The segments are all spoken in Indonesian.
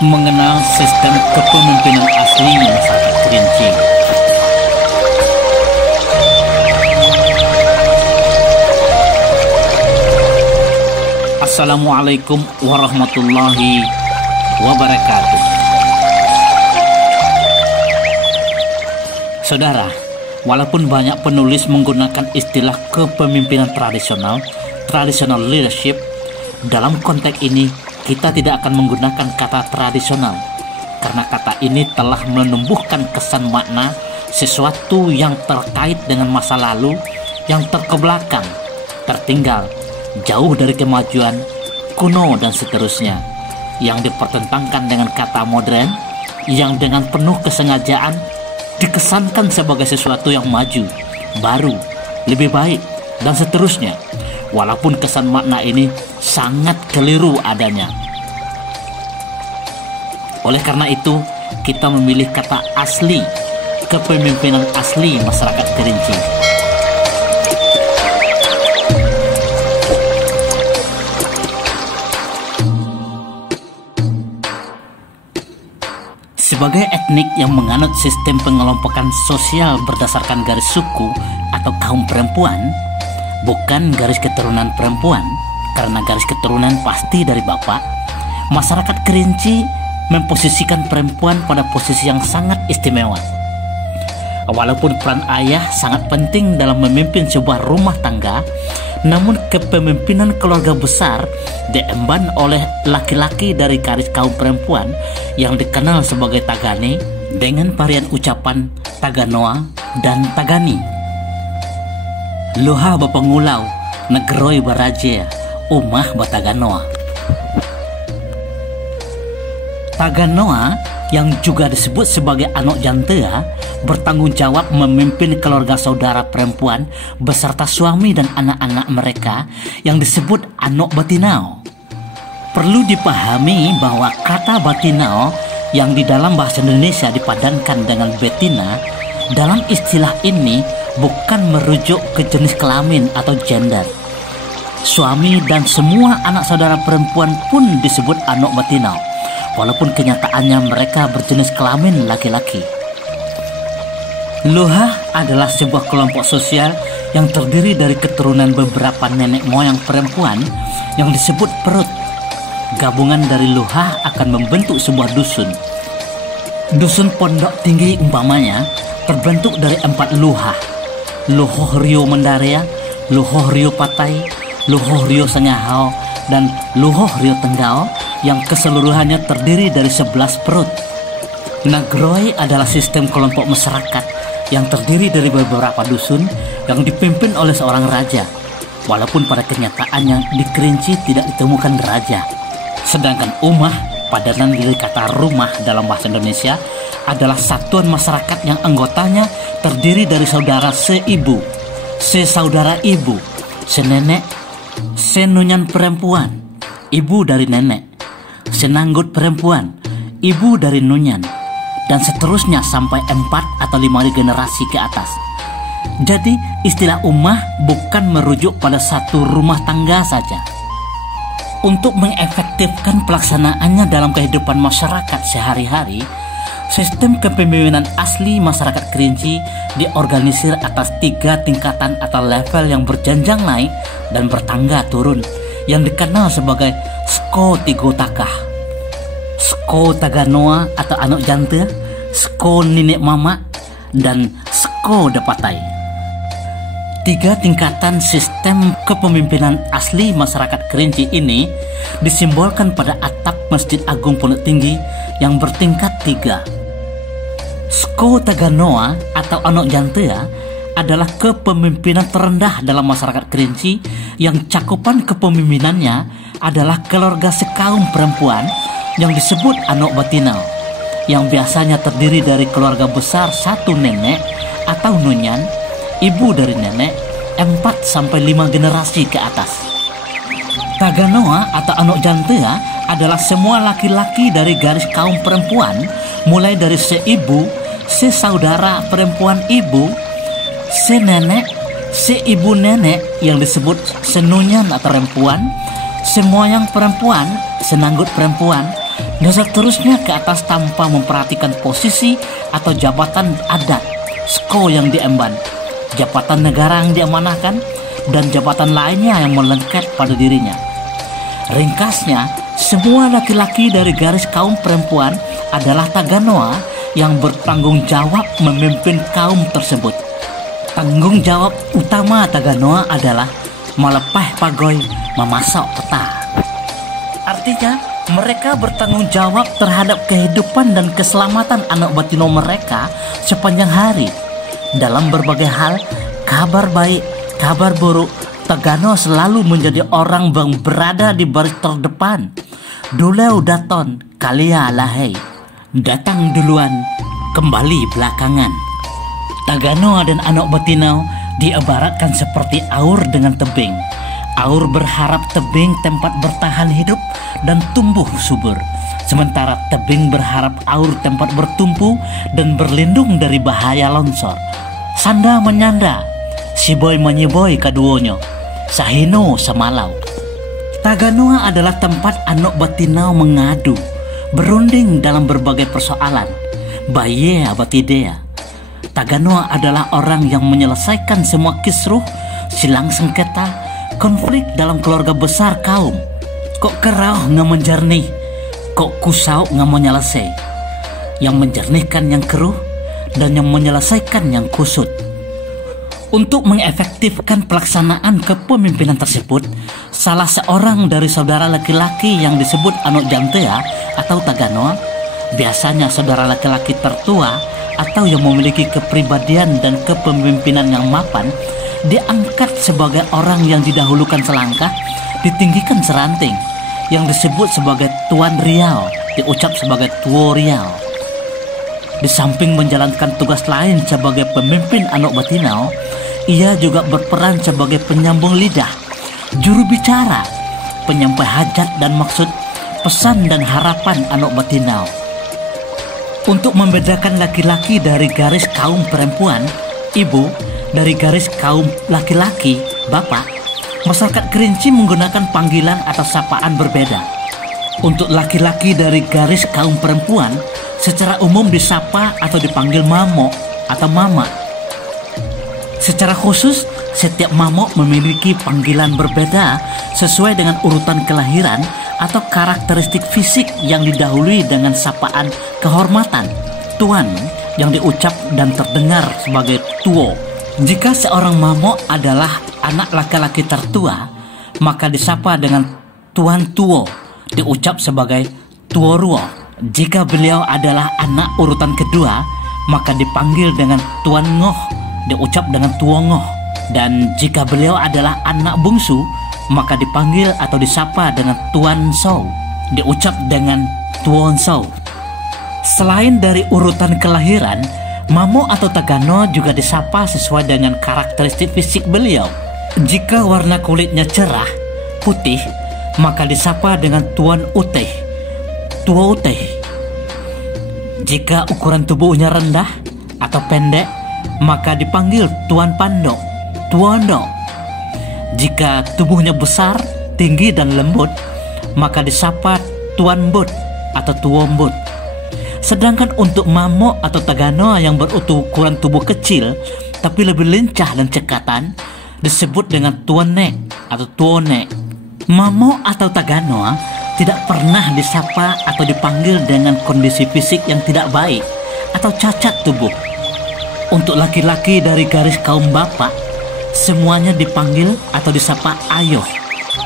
mengenal sistem kepemimpinan asli masyarakat Kerinci. Assalamualaikum warahmatullahi wabarakatuh. Saudara, walaupun banyak penulis menggunakan istilah kepemimpinan tradisional leadership, dalam konteks ini kita tidak akan menggunakan kata tradisional karena kata ini telah menumbuhkan kesan makna sesuatu yang terkait dengan masa lalu yang terkebelakang, tertinggal, jauh dari kemajuan, kuno dan seterusnya, yang dipertentangkan dengan kata modern yang dengan penuh kesengajaan dikesankan sebagai sesuatu yang maju, baru, lebih baik, dan seterusnya. Walaupun kesan makna ini sangat keliru adanya. Oleh karena itu, kita memilih kata asli, kepemimpinan asli masyarakat Kerinci. Sebagai etnik yang menganut sistem pengelompokan sosial berdasarkan garis suku atau kaum perempuan, bukan garis keturunan perempuan, karena garis keturunan pasti dari bapak, masyarakat Kerinci memposisikan perempuan pada posisi yang sangat istimewa. Walaupun peran ayah sangat penting dalam memimpin sebuah rumah tangga, namun kepemimpinan keluarga besar diemban oleh laki-laki dari garis kaum perempuan yang dikenal sebagai Tagani dengan varian ucapan Taganoa dan Tagani. Loha bapangulau, negroi baraje, umah bataganoa. Taganoa yang juga disebut sebagai Anok Jantea bertanggung jawab memimpin keluarga saudara perempuan beserta suami dan anak-anak mereka yang disebut Anok Batinao. Perlu dipahami bahwa kata Batinao yang di dalam bahasa Indonesia dipadankan dengan betina, dalam istilah ini bukan merujuk ke jenis kelamin atau gender. Suami dan semua anak saudara perempuan pun disebut Anok Batinao, walaupun kenyataannya mereka berjenis kelamin laki-laki. Loha adalah sebuah kelompok sosial yang terdiri dari keturunan beberapa nenek moyang perempuan yang disebut perut. Gabungan dari Loha akan membentuk sebuah dusun. Dusun Pondok Tinggi umpamanya terbentuk dari 4 Loha: Loho Rio Mandarea, Loho Rio Patai, Loho Rio Sengahau, dan Loho Rio Tenggao yang keseluruhannya terdiri dari 11 perut. Nagroi adalah sistem kelompok masyarakat yang terdiri dari beberapa dusun yang dipimpin oleh seorang raja, walaupun pada kenyataannya di Kerinci tidak ditemukan raja. Sedangkan umah, padanan dari kata rumah dalam bahasa Indonesia, adalah satuan masyarakat yang anggotanya terdiri dari saudara seibu, sesaudara ibu, senenek, senunyan perempuan, ibu dari nenek, senanggut perempuan, ibu dari nunyan, dan seterusnya sampai 4 atau 5 generasi ke atas. Jadi istilah umah bukan merujuk pada satu rumah tangga saja. Untuk mengefektifkan pelaksanaannya dalam kehidupan masyarakat sehari-hari, sistem kepemimpinan asli masyarakat Kerinci diorganisir atas 3 tingkatan atau level yang berjenjang naik dan bertangga turun, yang dikenal sebagai Sko Tigotakah, Sko Taganoa atau Anok Jantea, Sko Ninek Mama, dan Sko Depatai. 3 tingkatan sistem kepemimpinan asli masyarakat Kerinci ini disimbolkan pada atap Masjid Agung Pondok Tinggi yang bertingkat 3. Sko Taganoa atau Anok Jantea adalah kepemimpinan terendah dalam masyarakat Kerinci yang cakupan kepemimpinannya adalah keluarga sekaum perempuan yang disebut Anok Batinao, yang biasanya terdiri dari keluarga besar satu nenek atau nunyan, ibu dari nenek, 4-5 generasi ke atas. Taganoa atau Anok Jantea adalah semua laki-laki dari garis kaum perempuan, mulai dari seibu, sesaudara perempuan ibu, senenek, seibu nenek yang disebut senunyan atau perempuan, semoyang perempuan, senanggut perempuan, dan seterusnya ke atas tanpa memperhatikan posisi atau jabatan adat, sko yang diemban, jabatan negara yang diamanahkan, dan jabatan lainnya yang melengket pada dirinya. Ringkasnya, semua laki-laki dari garis kaum perempuan adalah Taganoa yang bertanggung jawab memimpin kaum tersebut. Tanggung jawab utama Taganoa adalah melepeh pagoi, memasak peta. Artinya, mereka bertanggung jawab terhadap kehidupan dan keselamatan anak batino mereka sepanjang hari. Dalam berbagai hal, kabar baik, kabar buruk, Taganoa selalu menjadi orang yang berada di baris terdepan. Duleu daton, kalia lahai. Datang duluan, kembali belakangan. Taganoa dan anak betina diibaratkan seperti aur dengan tebing. Aur berharap tebing tempat bertahan hidup dan tumbuh subur, sementara tebing berharap aur tempat bertumpu dan berlindung dari bahaya longsor. Sanda menyanda, si boy menyiboi kaduonyo, sahino semalau. Taganoa adalah tempat anak betina mengadu, berunding dalam berbagai persoalan. Baye abatidea. Taganoa adalah orang yang menyelesaikan semua kisruh, silang sengketa, konflik dalam keluarga besar kaum. Kok kerau nggak menjernih, kok kusau nggak menyelesai. Yang menjernihkan yang keruh dan yang menyelesaikan yang kusut. Untuk mengefektifkan pelaksanaan kepemimpinan tersebut, salah seorang dari saudara laki-laki yang disebut Anak Jantea atau Taganoa, biasanya saudara laki-laki tertua atau yang memiliki kepribadian dan kepemimpinan yang mapan, diangkat sebagai orang yang didahulukan selangkah, ditinggikan seranting, yang disebut sebagai Tuan Riau, diucap sebagai Tuo Riau. Di samping menjalankan tugas lain sebagai pemimpin anak betinau, ia juga berperan sebagai penyambung lidah, juru bicara, penyampai hajat dan maksud, pesan dan harapan anak betinau. Untuk membedakan laki-laki dari garis kaum perempuan, ibu, dari garis kaum laki-laki, bapak, masyarakat Kerinci menggunakan panggilan atau sapaan berbeda. Untuk laki-laki dari garis kaum perempuan, secara umum disapa atau dipanggil mamo atau mama. Secara khusus, setiap mamo memiliki panggilan berbeda sesuai dengan urutan kelahiran atau karakteristik fisik yang didahului dengan sapaan kehormatan, tuan, yang diucap dan terdengar sebagai tuo. Jika seorang mamo adalah anak laki-laki tertua, maka disapa dengan tuan tuo, diucap sebagai tuo ruo. Jika beliau adalah anak urutan kedua, maka dipanggil dengan tuan ngoh, diucap dengan tuo ngoh. Dan jika beliau adalah anak bungsu, maka dipanggil atau disapa dengan tuan sou, diucap dengan tuon sou. Selain dari urutan kelahiran, mamo atau Taganoa juga disapa sesuai dengan karakteristik fisik beliau. Jika warna kulitnya cerah, putih, maka disapa dengan tuan uteh, tuo uteh. Jika ukuran tubuhnya rendah atau pendek, maka dipanggil tuan pando, tuondo. Jika tubuhnya besar, tinggi dan lembut, maka disapa tuan bud atau tuombut. Sedangkan untuk mamo atau Taganoa yang berukuran tubuh kecil tapi lebih lincah dan cekatan, disebut dengan tuan nek atau tuone. Mamo atau Taganoa tidak pernah disapa atau dipanggil dengan kondisi fisik yang tidak baik atau cacat tubuh. Untuk laki-laki dari garis kaum bapak, semuanya dipanggil atau disapa ayoh,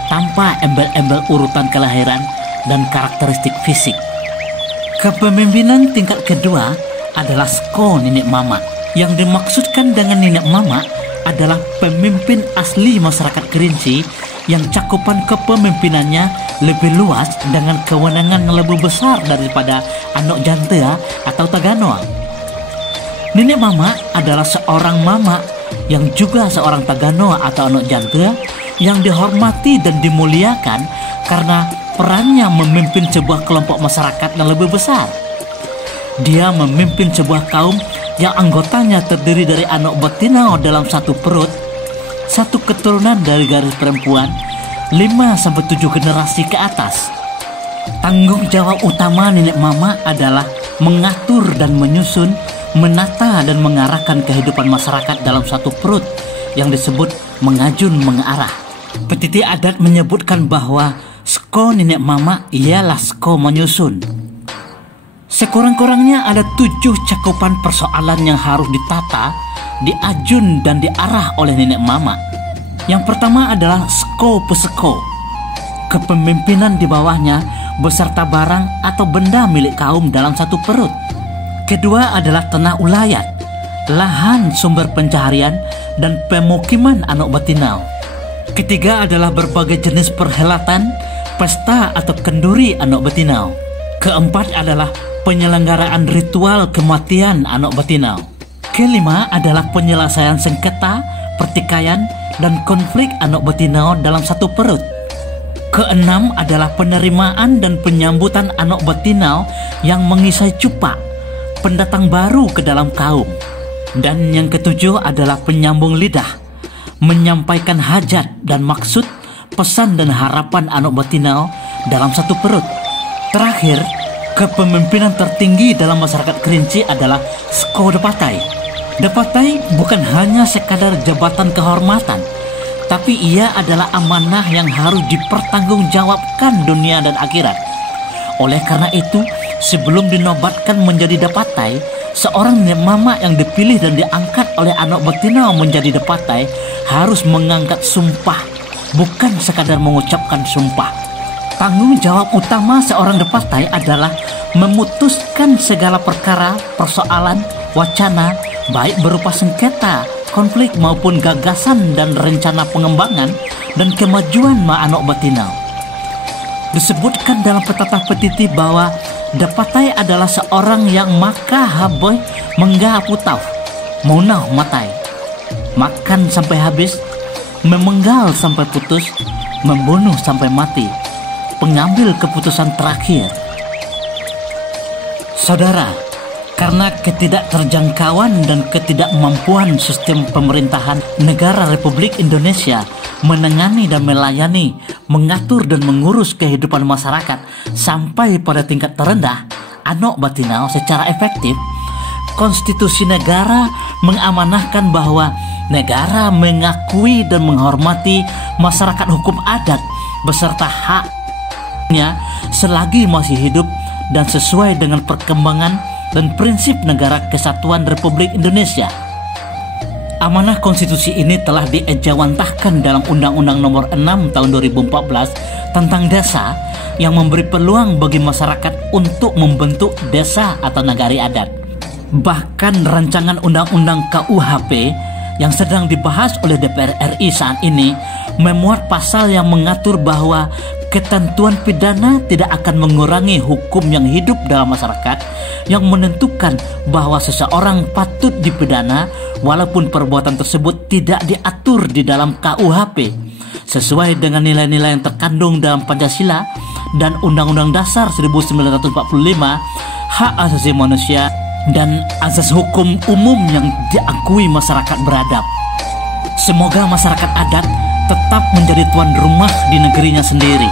tanpa embel-embel urutan kelahiran dan karakteristik fisik. Kepemimpinan tingkat kedua adalah sko nenek mama. Yang dimaksudkan dengan nenek mama adalah pemimpin asli masyarakat Kerinci yang cakupan kepemimpinannya lebih luas dengan kewenangan yang lebih besar daripada anak Jantea atau Taganoa. Nenek mama adalah seorang mama yang juga seorang Taganoa atau anak Jantea yang dihormati dan dimuliakan karena perannya memimpin sebuah kelompok masyarakat yang lebih besar. Dia memimpin sebuah kaum yang anggotanya terdiri dari anak betina dalam satu perut, satu keturunan dari garis perempuan, 5-7 generasi ke atas. Tanggung jawab utama nenek mama adalah mengatur dan menyusun, menata dan mengarahkan kehidupan masyarakat dalam satu perut yang disebut mengajun mengarah. Petiti adat menyebutkan bahwa sko nenek mama ialah sko menyusun. Sekurang-kurangnya ada 7 cakupan persoalan yang harus ditata, diajun dan diarah oleh nenek mama. Yang pertama adalah sko peseko, kepemimpinan di bawahnya beserta barang atau benda milik kaum dalam satu perut. Kedua adalah tanah ulayat, lahan sumber pencaharian dan pemukiman anak betinau. Ketiga adalah berbagai jenis perhelatan, pesta atau kenduri anak betinau. Keempat adalah penyelenggaraan ritual kematian anak betinau. Kelima adalah penyelesaian sengketa, pertikaian, dan konflik anak betinau dalam satu perut. Keenam adalah penerimaan dan penyambutan anak betinau yang mengisai cupa, pendatang baru ke dalam kaum. Dan yang ketujuh adalah penyambung lidah, menyampaikan hajat dan maksud, pesan dan harapan anak betinau dalam satu perut. Terakhir, kepemimpinan tertinggi dalam masyarakat Kerinci adalah sko depatai. Depatai bukan hanya sekadar jabatan kehormatan, tapi ia adalah amanah yang harus dipertanggungjawabkan dunia dan akhirat. Oleh karena itu, sebelum dinobatkan menjadi depatai, seorang mama yang dipilih dan diangkat oleh anak betinau menjadi depatai harus mengangkat sumpah, bukan sekadar mengucapkan sumpah. Tanggung jawab utama seorang depatai adalah memutuskan segala perkara, persoalan, wacana, baik berupa sengketa, konflik maupun gagasan dan rencana pengembangan dan kemajuan anak betinau. Disebutkan dalam Petatah Petiti bahwa depatai adalah seorang yang maka haboy menggah putau, munah matai, makan sampai habis, memenggal sampai putus, membunuh sampai mati, pengambil keputusan terakhir. Saudara, karena ketidakterjangkauan dan ketidakmampuan sistem pemerintahan negara Republik Indonesia menangani dan melayani, mengatur dan mengurus kehidupan masyarakat sampai pada tingkat terendah, anak betinau secara efektif, konstitusi negara mengamanahkan bahwa negara mengakui dan menghormati masyarakat hukum adat beserta haknya selagi masih hidup dan sesuai dengan perkembangan dan prinsip negara kesatuan Republik Indonesia. Amanah konstitusi ini telah diejawantahkan dalam Undang-Undang Nomor 6 Tahun 2014 tentang desa yang memberi peluang bagi masyarakat untuk membentuk desa atau nagari adat. Bahkan rancangan Undang-Undang KUHP yang sedang dibahas oleh DPR RI saat ini memuat pasal yang mengatur bahwa ketentuan pidana tidak akan mengurangi hukum yang hidup dalam masyarakat, yang menentukan bahwa seseorang patut dipidana walaupun perbuatan tersebut tidak diatur di dalam KUHP sesuai dengan nilai-nilai yang terkandung dalam Pancasila dan Undang-Undang Dasar 1945, hak asasi manusia dan asas hukum umum yang diakui masyarakat beradab. Semoga masyarakat adat tetap menjadi tuan rumah di negerinya sendiri.